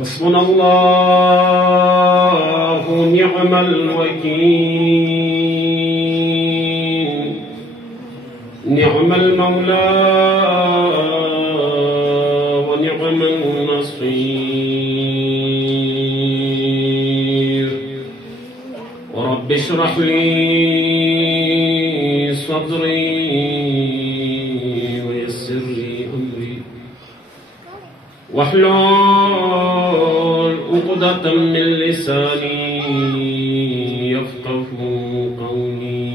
حسبنا الله نعم الوكيل نعم المولى ونعم النصير ورب اشرح لي صدري ويسر لي أمري واحلل عقدة من لساني يفقه قولي.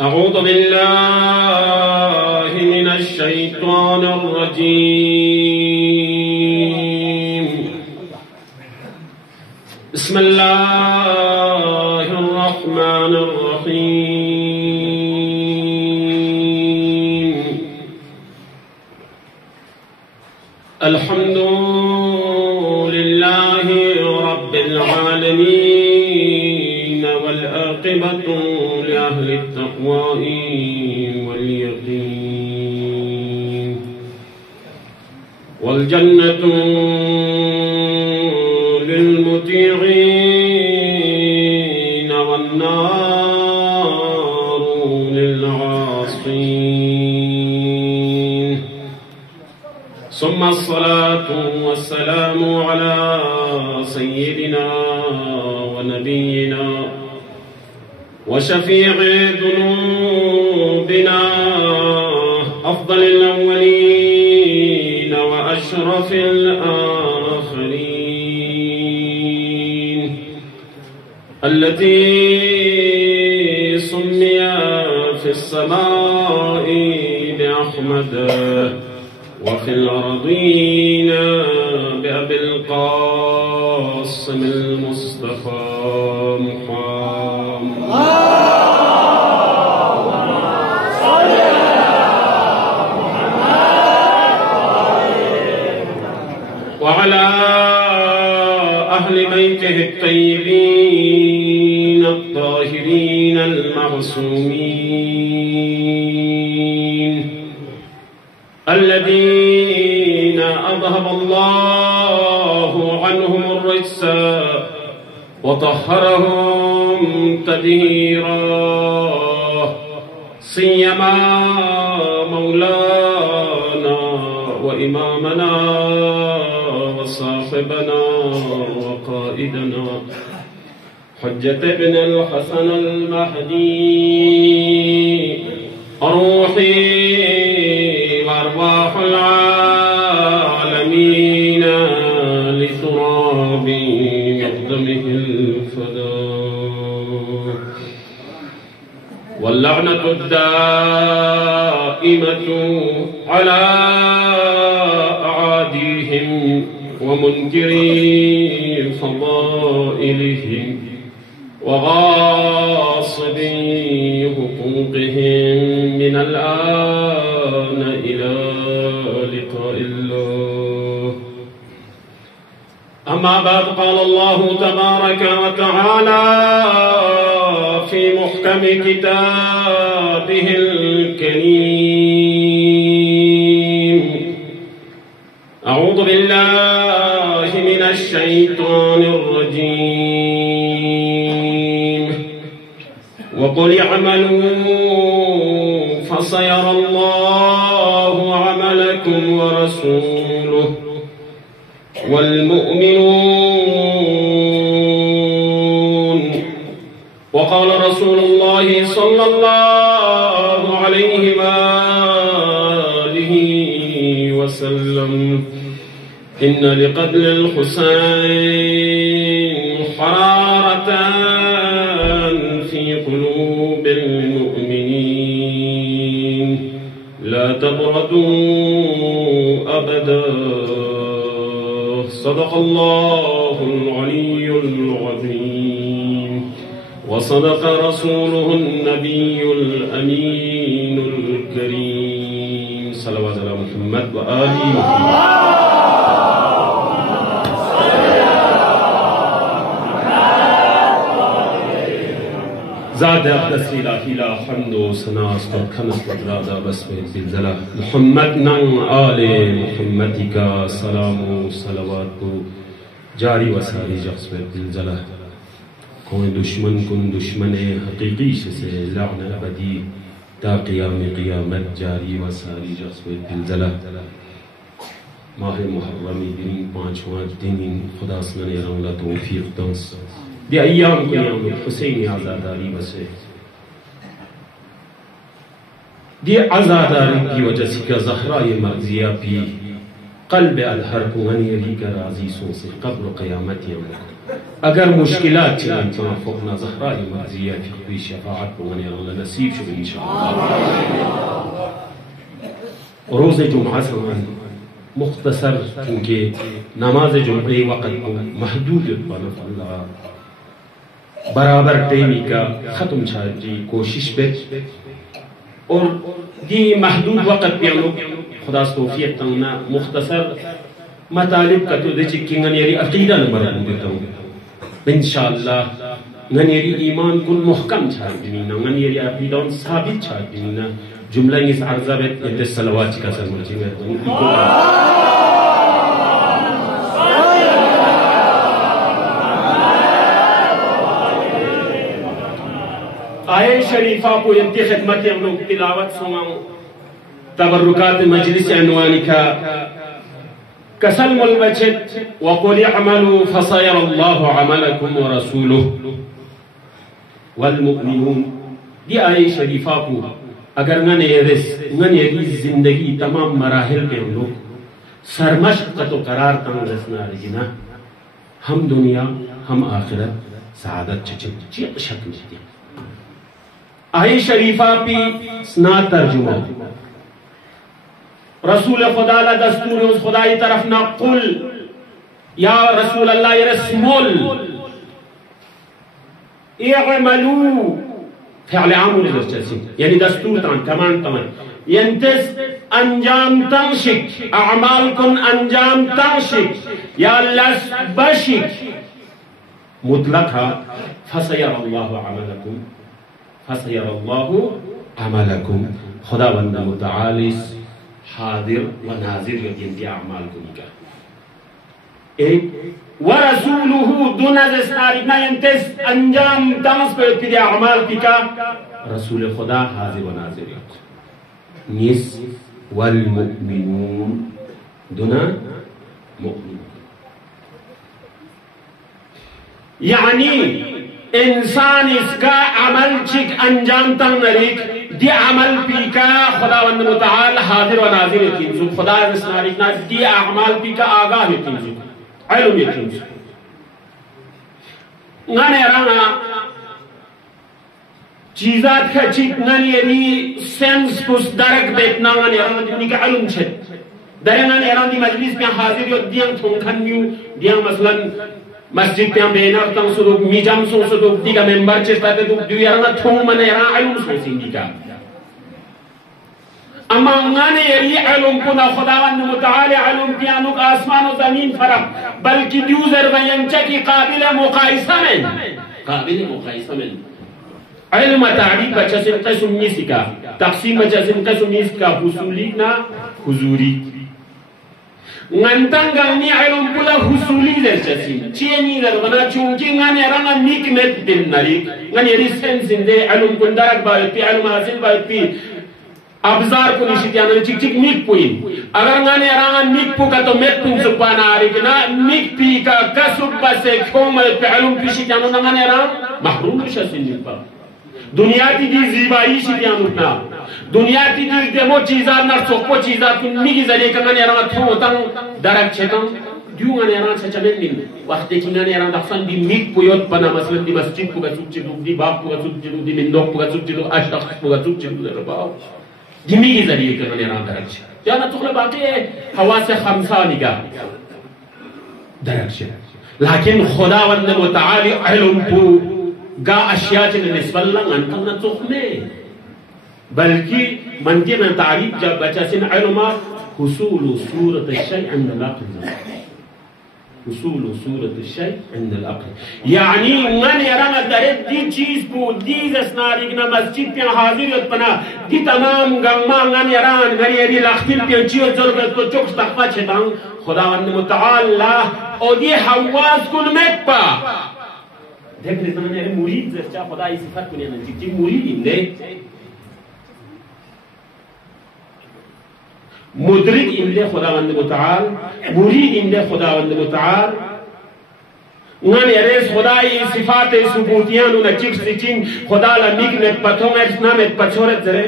أعوذ بالله من الشيطان الرجيم. بسم الله الرحمن الرحيم. الحمد لله رب العالمين والعاقبة لأهل التقوى واليقين والجنة للمطيعين والنار للعاصين. ثم الصلاة والسلام على سيدنا ونبينا وشفيع ذنوبنا أفضل الأولين وأشرف الآخرين التي سمي في السماء بأحمد وفي الأرضين بأبي القاسم المصطفى محمد. وعلى أهل بيته الطيبين الطاهرين المعصومين الذين أذهب الله عنهم الرجس وطهرهم تطهيرا. سيما مولانا وإمامنا وصاحبنا وقائدنا حجة بن الحسن المهدي روحي وأرواح العالمين لتراب مقدمه الفداء. واللعنة الدائمة على أعاديهم ومنكري فضائلهم وغاصبي حقوقهم من الآن إلى لقاء الله. أما بعد، قال الله تبارك وتعالى في محكم كتابه الكريم: أعوذ بالله من الشيطان الرجيم. وقل اعملوا فسيرى الله عملكم ورسوله والمؤمنون. وقال رسول الله صلى الله عليه وآله وسلم: إن لقتل الحسين حرارة في قلوب المؤمنين لا تبردوا أبدا. صدق الله العلي العظيم وصدق رسوله النبي الأمين الكريم. صلوات على محمد وآله. زاد أقدس إلهي لا حمد وسنا أستر خمس وجرادا بس بالزلزلة محمد نن آل محمدك سلام صلوات جاری و ساری جخص بالزلزلة کوئی دشمن کن دشمن حقیقی سے لعن ابدی تا قیام قیامت جاری و ساری جخص بالزلزلة ماه محرمی دین پانچواں دین خدا سنے رنگ لا توفیق دانس دی ایام قیام حسین عزاداری بسے دی عزاداری کی وجہ سے کہ زہرائے مرضیہ پی قلب الہر کو غنیری کا عزیزوں سے قبر و قیامت یمک اگر مشکلات چلیں توافقنا زہرائے مرضیہ فی شفاعت کو غنی اللہ نصیب شکر انشاءاللہ روز جمعہ سمان مختصر کیونکہ نماز جمعہ وقت کو محدود بنف اللہ برابر ٹیمی کا ختم چھاڑی کوشش پہ اور یہ محدود وقت پہ لوگ خدا توفیق تنگنا مختصر مطالب کا تو دیچے کہ نگنیری عقیدہ نمبر دیتا ہوں انشاءاللہ نگنیری ایمان کن محکم چھاڑی نگنیری عقیدہ ثابت چھاڑی جملہ اس عرضہ بیت انتس صلوات کا سر مرچی میں آئے شریفہ کو انتی خدمت ہم لوگ تلاوت سناؤں تبرکات مجلس عنوانی کا كسلم البجت وقل اعملوا فسيرى الله عملكم ورسوله والمؤمنون دی آئے شریفہ کو اگر ننے زندگی تمام مراحل میں ہم لوگ سرمشقت و قرار تنگ رسنا رجنا ہم دنیا ہم آخرت سعادت چیئے شکل دیتی آئے شریفہ پی سنا ترجمہ رسول خدا لا دستور اس خدای طرف نہ قل یا رسول اللہ رسمول اعملوا فعل عامل درجسی یعنی دستور تان کمان تمان ینتس انجام تنشک اعمال کن انجام تنشک یا لس بشک مطلق فسیر اللہ عملکم فسیر اللہ عملکم خدا بند متعالیس حاضر و ناظر یقین کی اعمال کو نکا ایک ورسولہ دونز اسنارکنا ینتس انجام دانس پر اتدی اعمال کی کا رسول خدا حاضر و ناظر یقین نیس والمؤمنون دونا مؤمنون یعنی انسان اس کا عمل چک انجام تنگ نریک دی عمل پی کا خداوند متعال حاضر و ناظر یقین سو خدا رسناریکنا دی اعمال پی کا آگاہ یقین سو علم یقین سو نانے رانا چیزات کا چک نانی ری سینس کس درک بیتنا نانی رانا دنی کا علم چھت درنانی رانا دی مجلس پہ حاضر یو دیاں تھونکھن میو دیاں مثلا مسجد پہ بینر تن سدوک میجم سو سدوک دیگا ممبر چستا تے دیو یرانا تھون من یران علم سو سنگی کا اما انگانے یری علم کنا خداوند متعالی علم کیانوک آسمان و زمین فرق بلکہ دیو ذربینچہ کی قابل مقائسہ من قابل مقائسہ من علم تعریف بچہ سے قسم نیسی کا تقسیم بچہ سے قسم نیسی کا حصولی نا حضوری ngantangani علم pula husuli derchasi chieni darbana chunki ngani ranga nikmet din nari ngani resense inde علم kundarak ba pi علم hasil ba pi abzar ko nishitiana chik chik nik puin agar ngani ranga nik pu ka to met pun subana arigna nik pi ka kasub ba se khoma pi علم pi shitiana ngani ranga mahrum shasin pa دنیا تی دی زیبایی شدیان اٹھنا دنیا تی دی دیمو چیزات نر سوکو چیزات کنی کی ذریعے کنگا نیران تھوتاں درک چھتاں دیو گا نیران چھچمین نیم وقتی کنگا نیران دخصان دی میک پویوت پنا مثلا دی مسجد پوگا سوک چلو دی باپ پوگا سوک چلو دی مندوک پوگا سوک چلو اشتخص پوگا سوک چلو در باو دی می کی ذریعے کنگا نیران درک چھت جانا تخل باقی ہے حواس خمسہ نگاہ درک چھت لیکن خداوند متعالی علم پو گا اشیاء چلے نسبت اللہ انتنا تخمے بلکہ منطق تعریف جب بچہ سن علماء حصول صورت الشیء عند لا تنظر حصول صورة الشيء عند العقل. يعني من يرانا درد دي چیز کو دي زسناريگنا مسجد پہ حاضر يوت پنا دي تمام گما من يران غني يدي لاختل پہ چیو ضرورت کو چوک تخفا چھتان خداوند متعالى او دي حواس کن مت پا دیکھ لیتا میں مرید زرچا خدا ای صفت کنی نا چیک مرید اندے مدرك إملي خداوند متعال مريد إملي خداوند متعال نان يريس خداي صفات ثبوتيان ونجيب سيتين خدا لا ميك مت باتون نامت باتشورت زره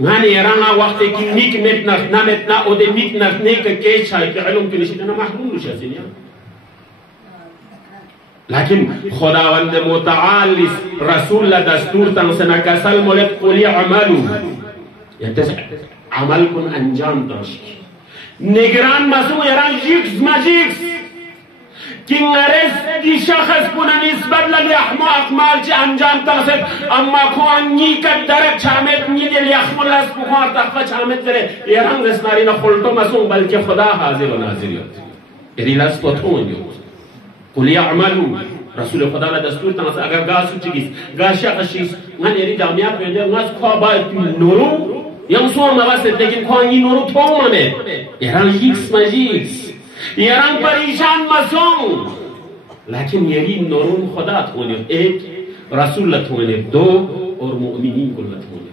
نان يرانا وقت كي ميك مت نامت نا أو ده ميك نيك كيش هاي كعلم كنيشتنا محروم لشاسينيا لكن خداوند متعال رسول لا دستور تنسنا كسل ملك قولي عملوا يتسع عمل کن انجام داشت نگران مسئول یران جیکس مجیکس که نرس دی شخص کنه نسبت لیحمو اقمال چه انجام داشت اما کن نیکت درک چامت نیدی لیحمو لست بخوار تخفا چامت داره یران رسنارین خلطو مسئول بلکه خدا حاضر و ناظر یاد یری لست بطون یاد قل یعملو رسول خدا لا دستور تنس اگر گاسو چیگیس گاس شخصیس من یری جامعات بینده ناس خوابای نورو yang suama wasit lekin kau ini nuru thong mane yang jiks majis yang parishan masong lekin yeri nurun khuda thone ek rasul la thone do aur mu'minin ko la thone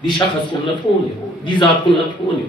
di shakhs ko la thone di zat ko la thone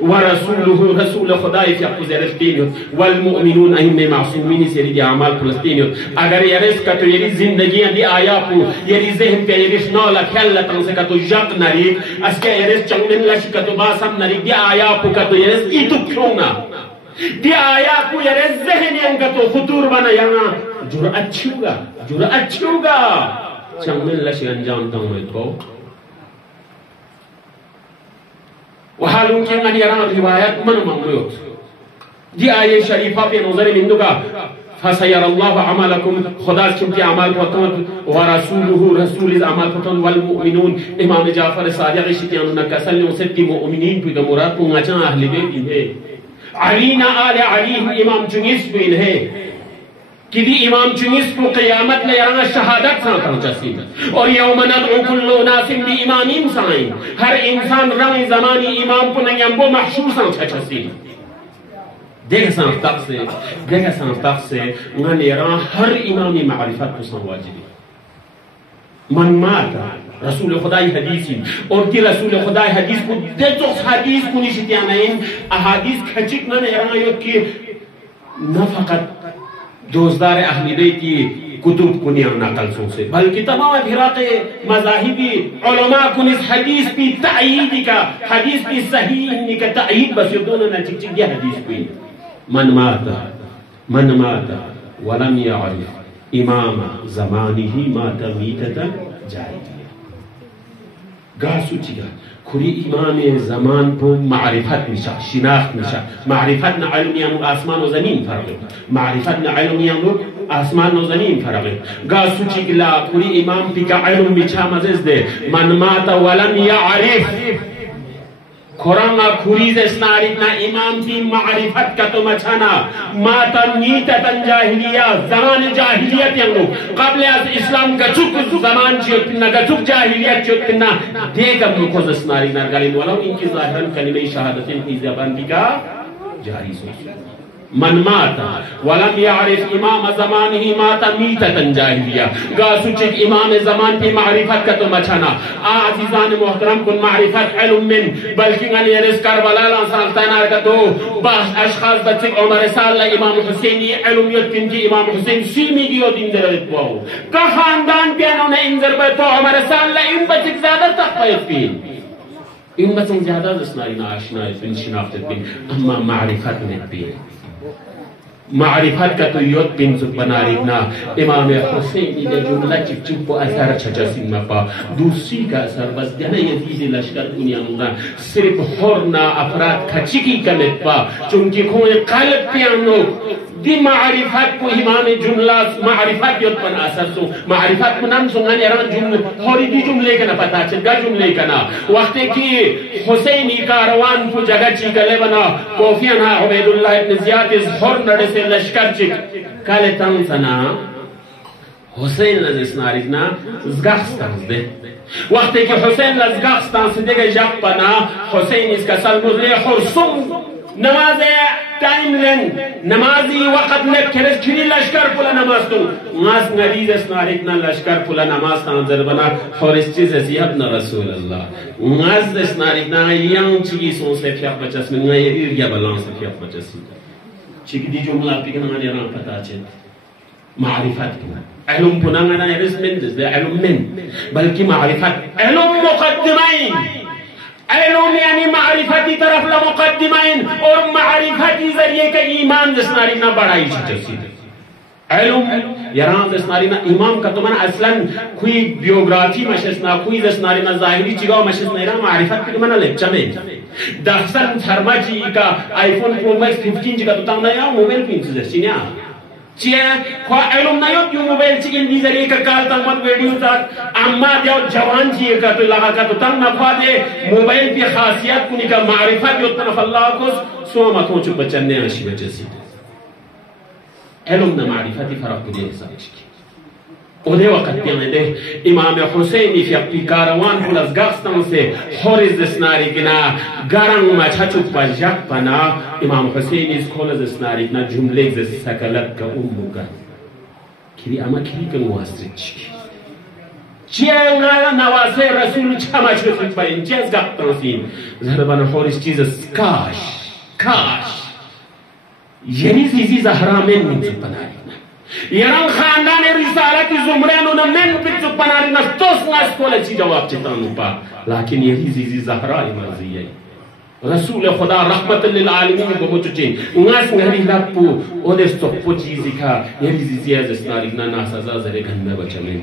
ورسوله رسول خدای فی قزرفتین والمؤمنون ائمه معصومین سری اعمال فلسطین اگر years کتو یری زندگی دی آیا پو یری ذهن پہ یری شنالا کھلا تن سے کتو جق نری اس کے یرس چنگن لش کتو باسم نری دی آیا پو کتو یرس ایتو کھونا دی آیا پو یرس ذہن ین کتو خطور بنا یانا جرأت چھوگا چنگن لش انجام تنوی تو وحالون كان أن يرى روايات من مملوك دي آية شريفة في نظر من دقا فسيرى الله عملكم خداس كمتي عمال فتون ورسوله رسول العمال فتون والمؤمنون إمام جعفر صادق شتيان نكسل وست مؤمنين بيغا مراد مغاچان أهل بيت إنه علينا آل عليه إمام جنيس بإنه كذي إمام جنيس کو قیامت میں یرانا شہادت سان پہنچاسی اور یوم ندعو کل ناس بإمامهم سائن ہر انسان رنگ زمانی امام کو نگیمبو محشور سان چھچاسی دیکھ سان تق سے انہاں یرانا ہر امام معرفت کو سان واجبی من ماتا رسول خدای حدیثی اور کی رسول خدای حدیث کو دیتوس حدیث کو نشتیانین احادیث کھچک نہ یرانا یوت کی نہ فقط دوزدار اہل بیت کی کتب کنی نقل سے بلکہ تمام فراق مذاہبی علماء کو اس حدیث کی تأیید کا حدیث کی صحیح کا تأیید بس یہ دونوں نہ چک یہ حدیث کی من مات ولم يعرف امام زمانه مات میتة جاہلیہ گاسو چگا کھری امام زمان کو معرفت نشا شناخت نشا معرفت نہ علم یعنی آسمان و زمین فرق معرفت نہ علم یعنی آسمان و زمین فرق گاسو چگلا کھری امام پی کا علم بچھا مزز دے من مات ولم يعرف قرآن کھریز اسناریتنا امام کی معرفت کا تو مچھانا ماتا نیتتا جاہلیہ زمان جاہلیت یعنی قبل از اسلام گچک زمان چیوتنا گچک جاہلیت چیوتنا دیکھ اب مکھوز اسناریتنا گلین ولو ان کی ظاہران کلمہ شہادتیں کی زبان کی کا جاری سوچ من مات ولم يعرف امام زمانه مات میتة جاہلیہ گاسو چک امام زمان کی معرفت کا تو مچھانا عزیزان محترم کن معرفت علم من بلکہ ان یرس کربلا لانسالتان آرکا دو باش اشخاص بچک عمر سالہ امام حسینی علم یتن کی امام حسین سیمی دیو دین درد پواو کہ خاندان پیانوں نے انذر بیتو عمر سالہ ان بچک زیادہ تخفیت پین ان بچک زیادہ دسنائینا آشنائی پین شناخت پین اما معرفت میں پین معرفت کا تو یوت بن زب بنا رکھنا امام حسینی نے جملہ چپ چپ کو اثر چھچا سنگا پا دوسری کا اثر بس دینا یزید لشکر دنیا مونگا صرف خورنا افراد کھچکی کمت پا چونکہ کھوئے قلب پیانو دی معرفت کو امام جملہ معرفت یوت پن اثر سو معرفت کو نام سنگا نیران جملے ہوری دی جملے کا نا پتا چلگا جملے کا نا وقت کی حسینی کاروان کو جگہ چیکلے بنا کوفیانا عبید اللہ ابن زیاد از خور نڑے سے لشکر چک کالے تنسنا حسین لزسناریتنا زگاستان دے وقت کہ حسین لزگاستان سے دے گئے جب پنا حسین اس کا سلمزلے خرسوم نماز ٹائم لن نمازی وقت لک کرس کھری لشکر پلا نماز تو ناس نریز اسناریتنا لشکر پلا نماز تانزر بنا خورس چیز ازیابنا رسول اللہ ناز اسناریتنا یم چیزوں سے فیق بچس میں نیر یا بلان سے فیق بچسی چیک دی جملہ پیکن آنی ران پتا چید معرفت کنا علم پنانا یرس من دے علم من بلکہ معرفت علم مقدمین علم یعنی معرفتی طرف لمقدمین اور معرفتی ذریعے کا ایمان دسنارینا بڑائی چیزی علم یران دسنارینا امام کا تو من اصلا کوئی بیوگرافی مشسنا کوئی دسنارینا ظاہری چیگاو مشسنا ایران معرفت کی منہ لکچا میں دخصن تھرما چی کا آئی فون پرو میکس 15 چی کا تو تانگنا یا موبیل پینس در چی نیا چیئے خواہ علم نیوت یوں موبیل چی ان دی ذریعے کا کال تنگمت ویڈیو تک اما دیو جوان چیئے کا تو لگا کا تو تنگ نفا دے موبیل پی خاصیت کنی کا معرفت یو طرف اللہ کو سو مطمئن چو بچنے آشی بچے سی علم نا معرفتی فرق دے حساب چکی اودے وقت پیانے دے امام حسینی فی اپنی کاروان پل از گاستان سے خورز دسناری کنا گرنگ مچھا چک پا جک پنا امام حسینی اس کھول دسناری کنا جملے زی سکلت کا امو گر کری اما کری کن واسطر چکی Cienga nawase Rasul chama chufit ba in ches gaptansin. Zarban horis Jesus kash. Yeni zizi zahramen min zupanarina. Yaran khandan risalati zumranu na men bit zupanarina tos nas kola chi jawab chitanu pa. Lakin yeni zizi zahra marziye. Rasul Khuda rahmatan lil alamin ko mutucin. Ngas ngari lapu odesto pochi zika yeni zizi azasnarina nasaza zare ganna bachamen.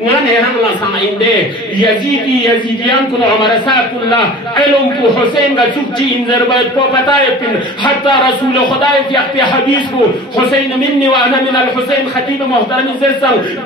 ngane rangla sainde yazidiyan kun umar sa'atullah ilm ku husain ga chukji inzarba ko bataye pin hatta rasul khuda fi hadith ko husain minni wa ana min al husain khatib muhtaram zirsan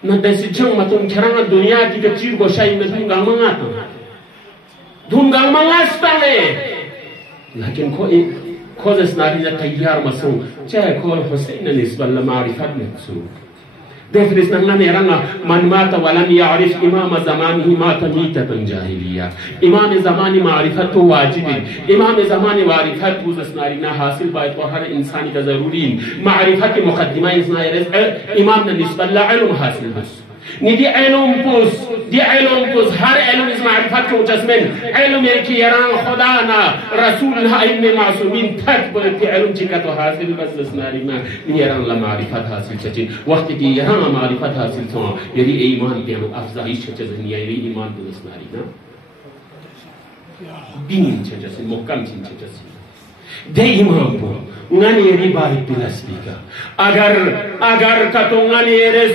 na desi jang matung kerana dunia di kecil gosai na dungang mangat stale lakin ko zesnari na tayyar masung cai ko Husain na nisbal la ma'rifat nafsu defris na ngane ranga man mata walam ya'rif imam zamanihi mata mitatan jahiliya imam zamani ma'rifatu wajibin imam zamani ma'rifatu zesnari na hasil bait wa har insani ka zarurin ma'rifati muqaddima isnari imam na nisbal la ilm hasil bas ni di ilm pus har ilm is ma'rifat ko jasmen ilm ki yaran khuda na rasul na ilm ma'sumin tak bo ti ilm jika to hasil bas zesnari na ni yaran la ma'rifat hasil chachin waqti ki yaran ma'rifat hasil to yari iman bi afzaish chachin yari iman to zesnari na bin chachin mokam chin chachin de iman po ngani yari bait bilasbika agar katongani eres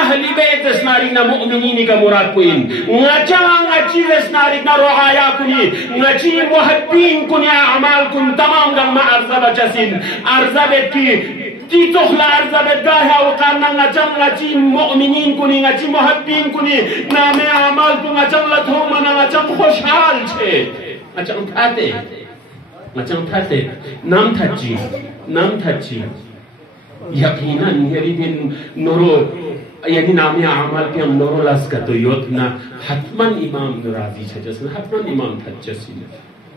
ahli bait esnarina mu'minin ka murad kuin ngajang ngaji esnarina roaya kuni ngaji muhabbin kuni a'mal kun tamam gang ma arzaba jasin arzabeti Titoh la arzabet gaha wakana ngajang ngaji mu'minin kuni ngaji muhabbin kuni name amal tu ngajang la thoma na ngajang khoshhal che ngajang thate nam thaji yaqinan yari bin nuro yani name amal pe nuro las ka to yotna hatman imam razi che jasna hatman imam thajasi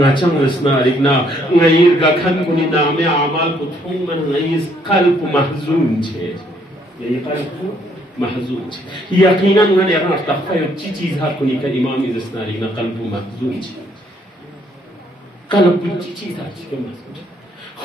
ngacang resnarikna ngair ga khan kuni name amal ko thongman ngais qalb mahzun che ye qalb mahzun che yaqinan ngane ran takhayyo chi cheez har kuni ka imam resnarikna qalb mahzun che qalb chi cheez har chi mahzun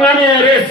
ngane res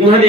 ngane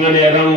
ngane ram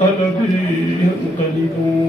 على به ينقلبون.